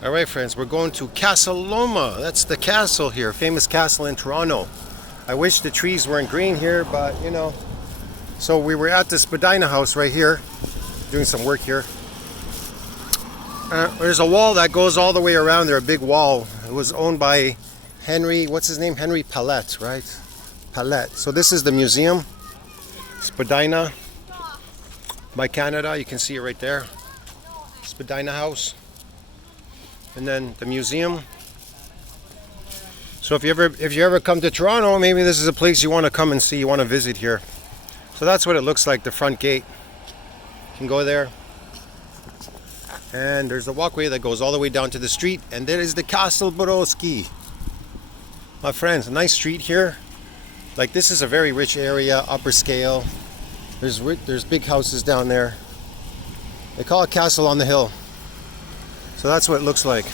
All right, friends, we're going to Casa Loma. That's the castle here, famous castle in Toronto. I wish the trees weren't green here, but you know. So we were at the Spadina house right here, doing some work here. There's a wall that goes all the way around there, a big wall. It was owned by Henry, what's his name? Henry Palette, right? Palette. So this is the museum, Spadina by Canada. You can see it right there. Spadina house. And then the museum. So if you ever come to Toronto, maybe this is a place you want to come and see, you want to visit here. So that's what it looks like, the front gate. You can go there. And there's a walkway that goes all the way down to the street, and there is the Castle Borowski. My friends, a nice street here. Like, this is a very rich area, upper scale. There's big houses down there. They call it Castle on the Hill. So that's what it looks like.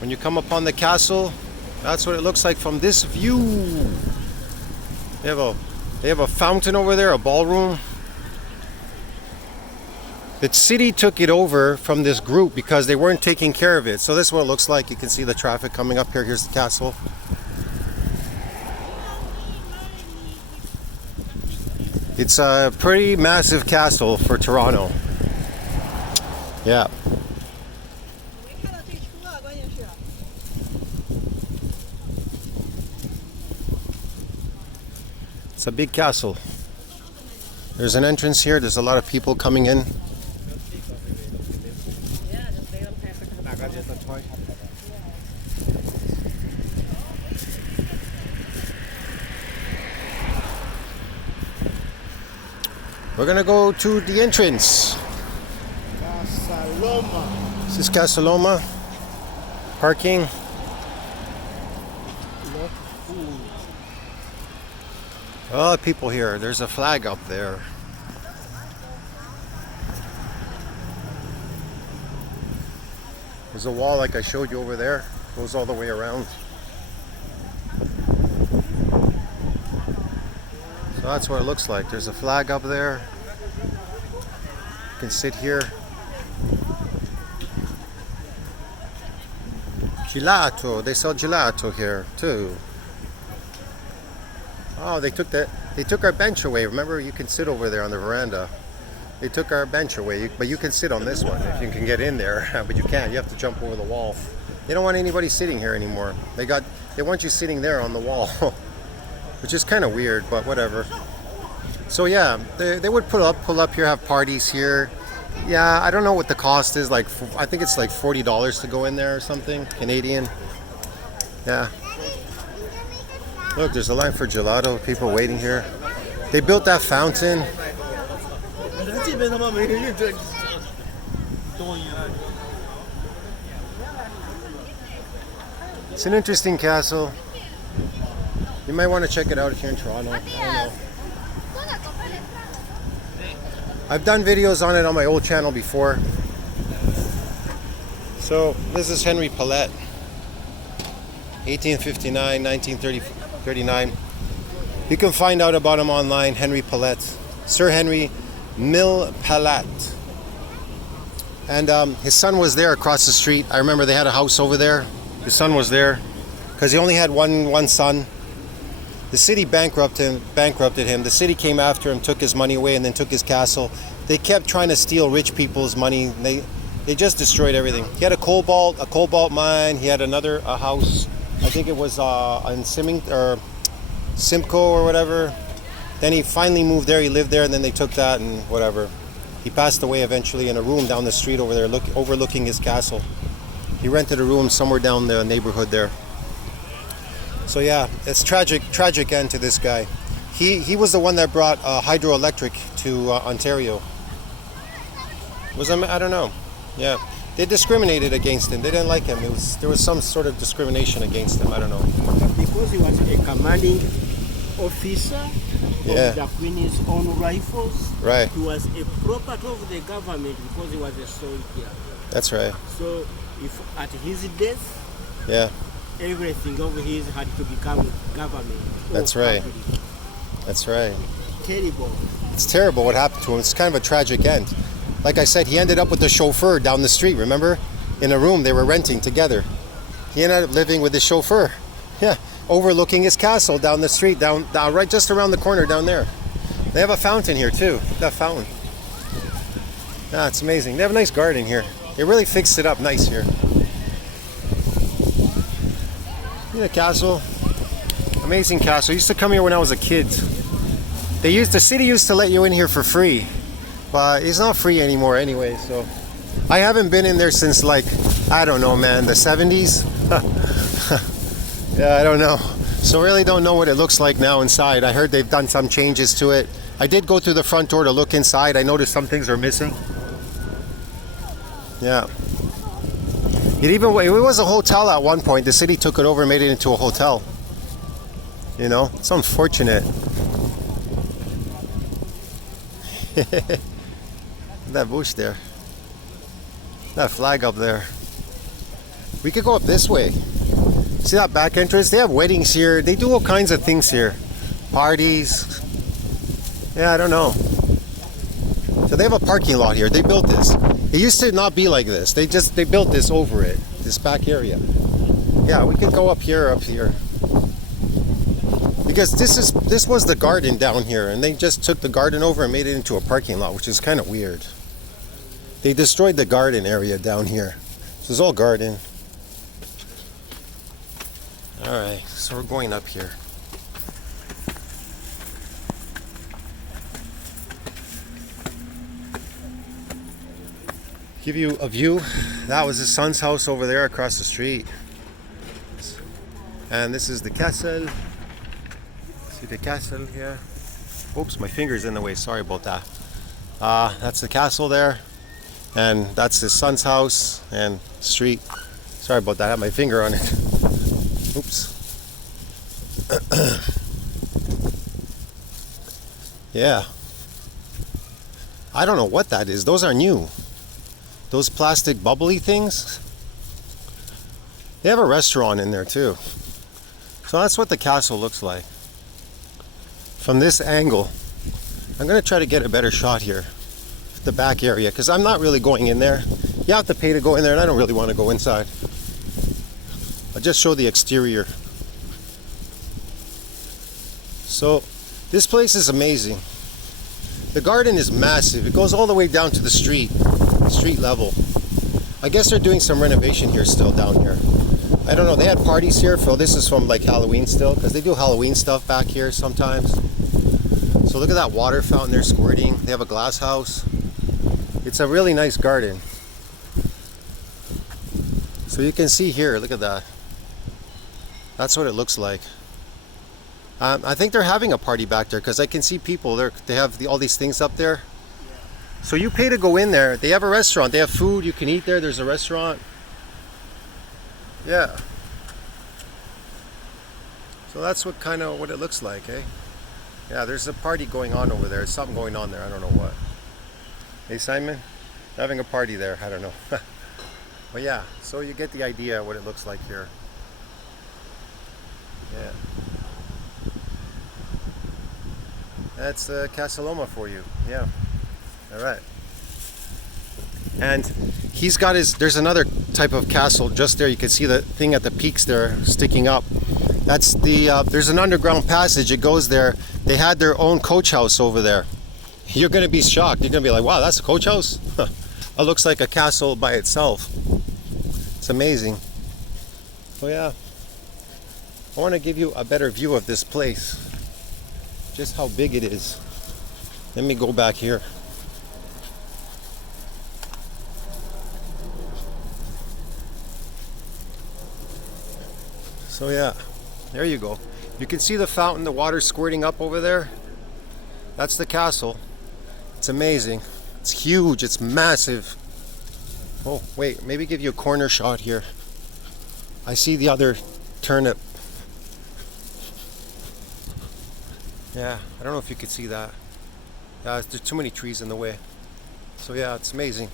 When you come upon the castle, that's what it looks like from this view. They have a fountain over there, a ballroom. The city took it over from this group because they weren't taking care of it. So this is what it looks like. You can see the traffic coming up here. Here's the castle. It's a pretty massive castle for Toronto. Yeah. It's a big castle. There's an entrance here. There's a lot of people coming in. We're gonna go to the entrance. Casa Loma. This is Casa Loma. Parking. Oh, people here. There's a flag up there. There's a wall like I showed you over there. Goes all the way around. So that's what it looks like. There's a flag up there. You can sit here. Gelato. They sell gelato here too. Oh, they took our bench away. Remember, you can sit over there on the veranda. They took our bench away, but you can sit on this one if you can get in there. But you can't. You have to jump over the wall. They don't want anybody sitting here anymore. They want you sitting there on the wall, which is kind of weird, but whatever. So yeah, they would pull up here, have parties here. Yeah, I don't know what the cost is. Like, I think it's like $40 to go in there or something, Canadian. Yeah. Look, there's a line for gelato. People waiting here. They built that fountain. It's an interesting castle. You might want to check it out if you're in Toronto. I don't know. I've done videos on it on my old channel before. So this is Henry Palette, 1859, 1939. You can find out about him online, Henry Palette, Sir Henry Mill Palette. And his son was there across the street. I remember they had a house over there. His son was there because he only had one son. The city bankrupted him. The city came after him, took his money away, and then took his castle. They kept trying to steal rich people's money. They just destroyed everything. He had a cobalt mine. He had a house. I think it was in Simcoe or whatever. Then he finally moved there. He lived there, and then they took that and whatever. He passed away eventually in a room down the street over there, overlooking his castle. He rented a room somewhere down the neighborhood there. So yeah, it's tragic end to this guy. He was the one that brought hydroelectric to Ontario. I don't know. Yeah, they discriminated against him. They didn't like him. There was some sort of discrimination against him. I don't know. Because he was a commanding officer Yeah. of the Queen's own rifles. Right. He was a property of the government because he was a soldier. That's right. So if at his death, Yeah. everything of his had to become government. That's or right. public. That's right. Terrible. It's terrible what happened to him. It's kind of a tragic end. like I said, he ended up with the chauffeur down the street, remember? In a room they were renting together. He ended up living with the chauffeur. Yeah, overlooking his castle down the street, down right just around the corner down there. They have a fountain here too. That fountain. Ah, it's amazing. They have a nice garden here. They really fixed it up nice here. Yeah, castle. Amazing castle. I used to come here when I was a kid. The city used to let you in here for free, but it's not free anymore anyway. So I haven't been in there since, like, I don't know, man, the 70s. Yeah, I don't know. So really don't know what it looks like now inside. I heard they've done some changes to it. I did go through the front door to look inside. I noticed some things are missing. Yeah. It was a hotel at one point. The city took it over and made it into a hotel. You know, it's unfortunate. That bush there. That flag up there. We could go up this way. See that back entrance? They have weddings here. They do all kinds of things here. Parties. Yeah, I don't know. So they have a parking lot here. They built this. It used to not be like this. They built this over it. This back area. Yeah, we could go up here. Because this was the garden down here, and they just took the garden over and made it into a parking lot, which is kind of weird. They destroyed the garden area down here. This is all garden. Alright, so we're going up here. Give you a view. That was his son's house over there across the street. And this is the castle. See the castle here? Oops, my finger's in the way. Sorry about that. That's the castle there. And that's his son's house and street. Sorry about that. I had my finger on it. Oops. Yeah. I don't know what that is. Those are new. Those plastic bubbly things. They have a restaurant in there too. So that's what the castle looks like. From this angle. I'm going to try to get a better shot here. The back area. Because I'm not really going in there. You have to pay to go in there, and I don't really want to go inside. I'll just show the exterior. So this place is amazing. The garden is massive. It goes all the way down to the street level. I guess they're doing some renovation here still down here. I don't know. They had parties here. Phil, this is from like Halloween still, because they do Halloween stuff back here sometimes. So look at that water fountain they're squirting. They have a glass house. It's a really nice garden. So you can see here, look at that. That's what it looks like. I think they're having a party back there because I can see people. They have all these things up there. So you pay to go in there. They have a restaurant. They have food. You can eat there. There's a restaurant. Yeah. So that's what it looks like, eh? Yeah, there's a party going on over there. There's something going on there. I don't know what. Hey, Simon? Having a party there. I don't know. But yeah, so you get the idea what it looks like here. Yeah. That's Casa Loma for you. Yeah. All right. And he's got there's another type of castle just there. You can see the thing at the peaks there sticking up. That's there's an underground passage. It goes there. They had their own coach house over there. You're going to be shocked. You're going to be like, wow, that's a coach house? It looks like a castle by itself. It's amazing. Oh yeah. I want to give you a better view of this place. Just how big it is. Let me go back here. So yeah, there you go. You can see the fountain, the water squirting up over there. That's the castle. It's amazing. It's huge, it's massive. Oh, wait, maybe give you a corner shot here. I see the other turnip. Yeah, I don't know if you could see that. There's too many trees in the way. So yeah, it's amazing.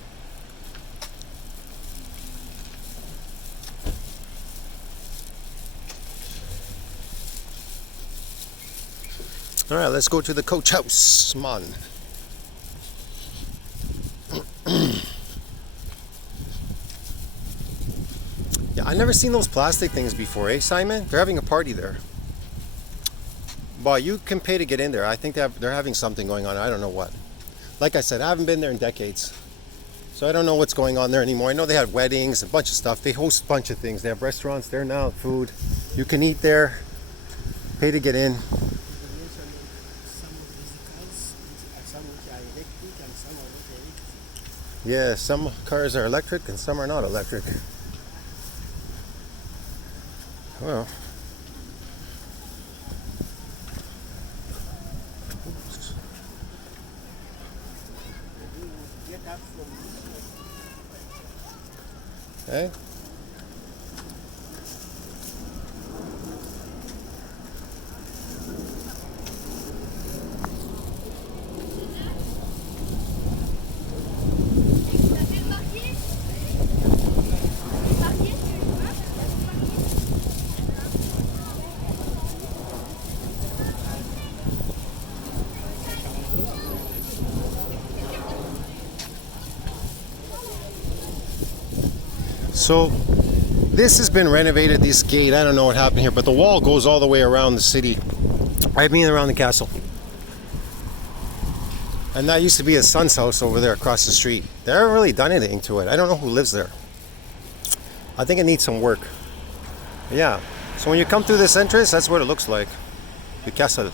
Alright, let's go to the coach house. Come on. Yeah, I never seen those plastic things before, eh, Simon? They're having a party there. But you can pay to get in there. I think they're having something going on. I don't know what. Like I said, I haven't been there in decades. So I don't know what's going on there anymore. I know they had weddings, a bunch of stuff. They host a bunch of things. They have restaurants there now, food. You can eat there, pay to get in. Some of these cars, some which are electric and some are not electric. Yeah, some cars are electric and some are not electric. Well, Get up from this hey? So this has been renovated, this gate. I don't know what happened here, but the wall goes all the way around the city. I mean around the castle. And that used to be his son's house over there across the street. They haven't really done anything to it. I don't know who lives there. I think it needs some work. Yeah. So when you come through this entrance, that's what it looks like. The Casa.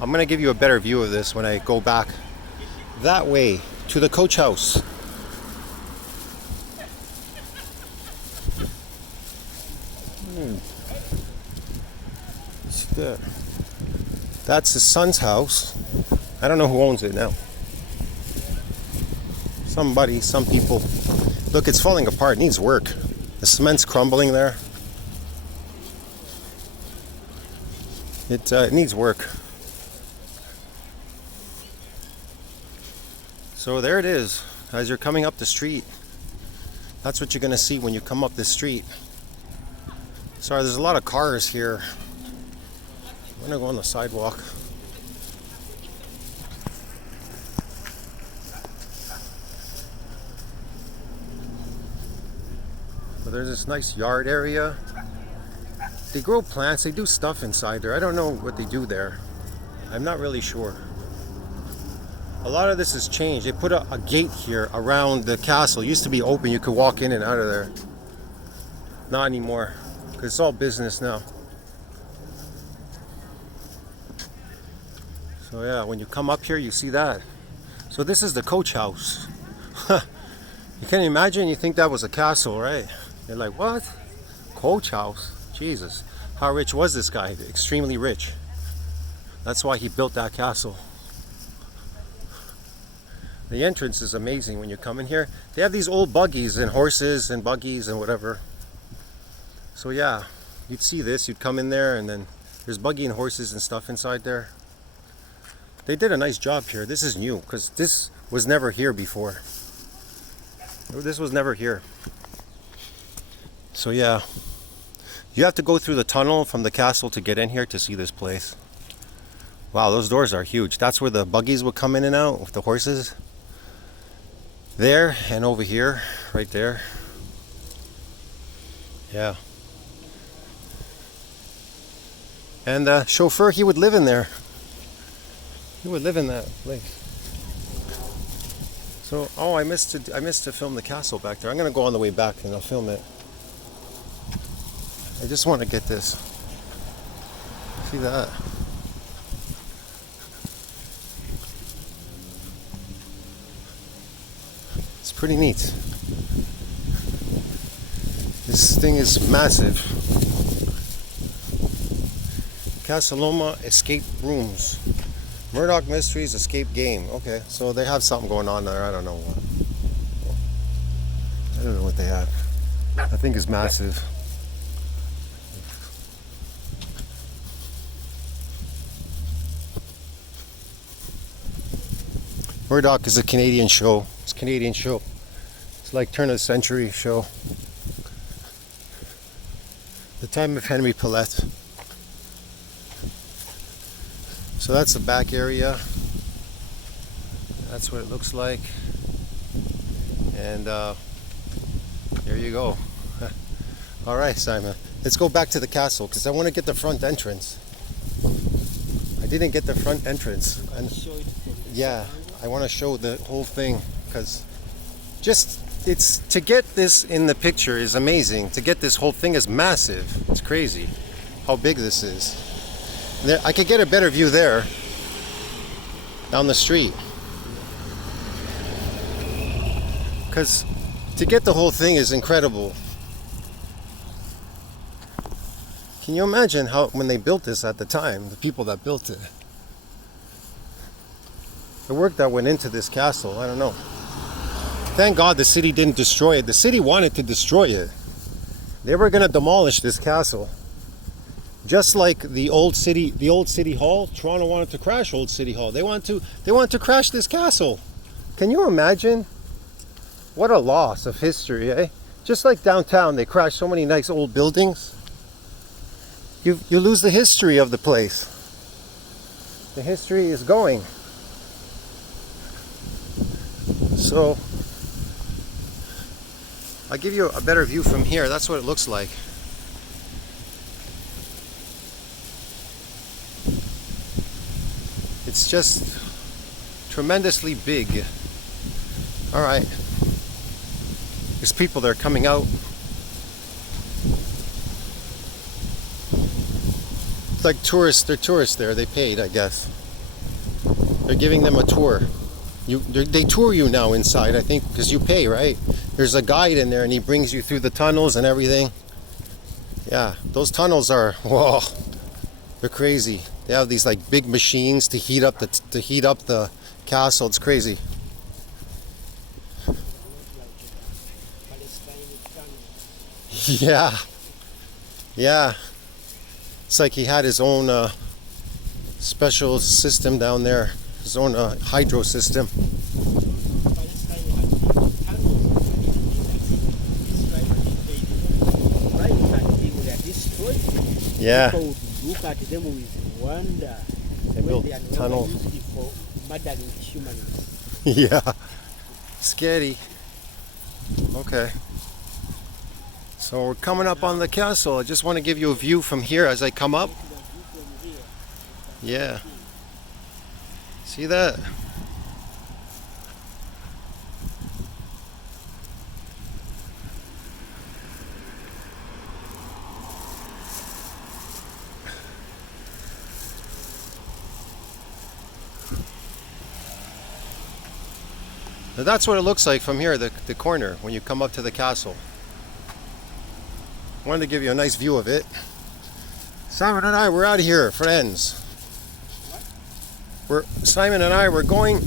I'm going to give you a better view of this when I go back that way to the coach house. That's his son's house. I don't know who owns it now. Somebody, some people. Look, it's falling apart. It needs work. The cement's crumbling there. It needs work. So there it is. As you're coming up the street, that's what you're going to see when you come up this street. Sorry, there's a lot of cars here. I'm going to go on the sidewalk. But there's this nice yard area. They grow plants, they do stuff inside there. I don't know what they do there. I'm not really sure. A lot of this has changed. They put a gate here around the castle. It used to be open, you could walk in and out of there. Not anymore, because it's all business now. So yeah, when you come up here, you see that. So this is the coach house. You can't imagine, you think that was a castle, right? You're like, what? Coach house? Jesus. How rich was this guy? Extremely rich. That's why he built that castle. The entrance is amazing when you come in here. They have these old buggies and horses and buggies and whatever. So yeah, you'd see this, you'd come in there and then there's buggy and horses and stuff inside there. They did a nice job here. This is new because this was never here before. This was never here. So yeah, you have to go through the tunnel from the castle to get in here to see this place. Wow, those doors are huge. That's where the buggies would come in and out with the horses. There and over here, right there. Yeah. And the chauffeur, he would live in there. He would live in that place. So, oh, I missed to film the castle back there. I'm gonna go on the way back and I'll film it. I just want to get this. See that? It's pretty neat. This thing is massive. Casa Loma escape rooms. Murdoch Mysteries escape game. Okay, so they have something going on there. I don't know what. I don't know what they have. That thing is massive. Murdoch is a Canadian show. It's a Canadian show. It's like turn of the century show. The time of Henry Paulette. So that's the back area. That's what it looks like. And there you go. All right, Simon. Let's go back to the castle because I want to get the front entrance. I didn't get the front entrance. And Show it from the yeah, angle. I want to show the whole thing because just it's to get this in the picture is amazing. To get this whole thing is massive. It's crazy how big this is. There, I could get a better view there down the street. Because to get the whole thing is incredible. Can you imagine how when they built this at the time, the people that built it? The work that went into this castle, I don't know. Thank God the city didn't destroy it. The city wanted to destroy it. They were going to demolish this castle. Just like the old city hall, Toronto wanted to crash old city hall. They want to crash this castle. Can you imagine? What a loss of history, eh? Just like downtown, they crashed so many nice old buildings. You lose the history of the place. The history is going. So I'll give you a better view from here. That's what it looks like. It's just tremendously big. All right. There's people that are coming out. It's like tourists. They're tourists there. They paid, I guess. They're giving them a tour. They tour you now inside, I think, because you pay, right? There's a guide in there, and he brings you through the tunnels and everything. Yeah, those tunnels are, whoa, they're crazy. They have these like big machines to heat up the castle. It's crazy. Yeah, yeah. It's like he had his own special system down there, his own hydro system. Yeah. People would look at them with wonder. They built They are no tunnels. used for murdering humans. Yeah. Scary. Okay. So we're coming up on the castle. I just want to give you a view from here as I come up. Yeah. See that? Now that's what it looks like from here, the corner, when you come up to the castle. I wanted to give you a nice view of it. Simon and I, we're out of here, friends. Simon and I, we're going,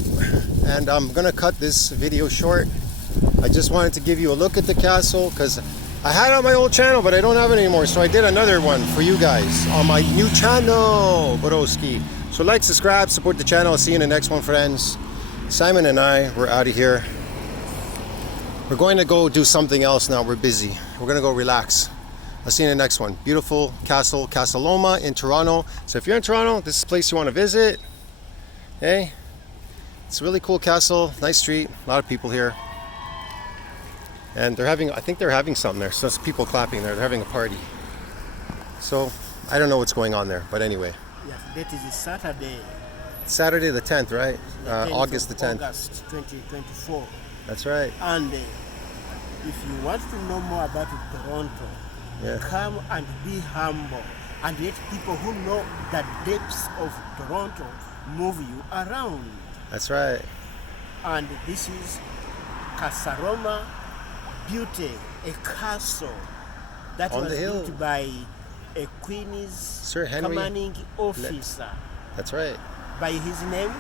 and I'm gonna cut this video short. I just wanted to give you a look at the castle, because I had it on my old channel, but I don't have it anymore, so I did another one for you guys on my new channel, Borowski. So like, subscribe, support the channel. I'll see you in the next one, friends. Simon and I, we're out of here. We're going to go do something else now. We're busy. We're going to go relax. I'll see you in the next one. Beautiful castle, Casa Loma in Toronto. So if you're in Toronto, this is a place you want to visit. Hey, it's a really cool castle, nice street, a lot of people here. And I think they're having something there. So it's people clapping there. They're having a party. So I don't know what's going on there, but anyway. Yes, that is Saturday. Saturday the 10th, right? The 10th August the of 10th. August 2024. That's right. And if you want to know more about Toronto, Yeah. come and be humble and let people who know the depths of Toronto move you around. That's right. And this is Casa Roma Beauty, a castle that On was the hill. built by a Queen's Sir Henry commanding officer. That's right. By his name,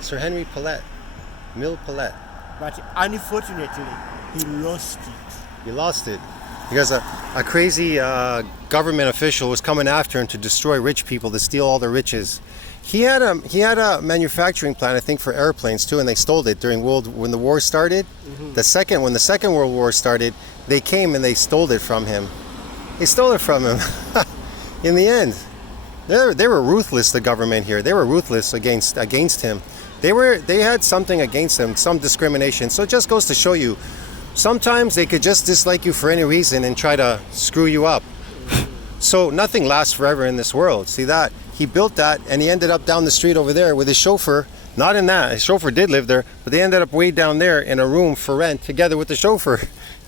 Sir Henry Palet. Mill Palet. but unfortunately, he lost it. He lost it because a crazy government official was coming after him to destroy rich people, to steal all their riches. He had a manufacturing plant, I think, for airplanes too, and they stole it when the war started. Mm-hmm. When the Second World War started, they came and they stole it from him. They stole it from him. In the end, they were ruthless. The government here, they were ruthless against him. They had something against them, some discrimination. So it just goes to show you, sometimes they could just dislike you for any reason and try to screw you up. So nothing lasts forever in this world. See that? He built that and he ended up down the street over there with his chauffeur. Not in that. His chauffeur did live there, but they ended up way down there in a room for rent together with the chauffeur.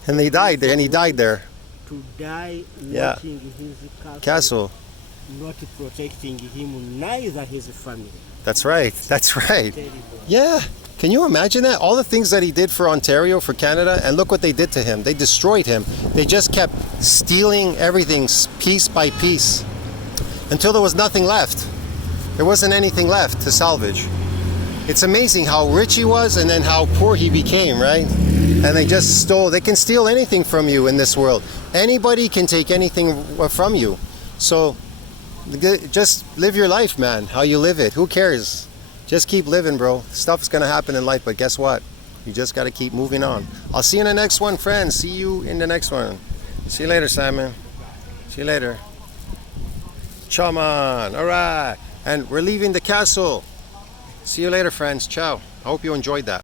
And they died there, and he died there. To die Yeah. watching his Castle. not protecting him, neither his family. That's right. That's right. Terrible. Yeah. Can you imagine that? All the things that he did for Ontario, for Canada, and look what they did to him. They destroyed him. They just kept stealing everything piece by piece until there was nothing left. There wasn't anything left to salvage. It's amazing how rich he was and then how poor he became, right? And they just stole. They can steal anything from you in this world. Anybody can take anything from you. So just live your life, man. How you live it. Who cares? Just keep living, bro. Stuff's gonna happen in life, but guess what? You just gotta keep moving on. I'll see you in the next one, friends. See you in the next one. See you later, Simon. See you later. Chaman. All right. And we're leaving the castle. See you later, friends. Ciao. I hope you enjoyed that.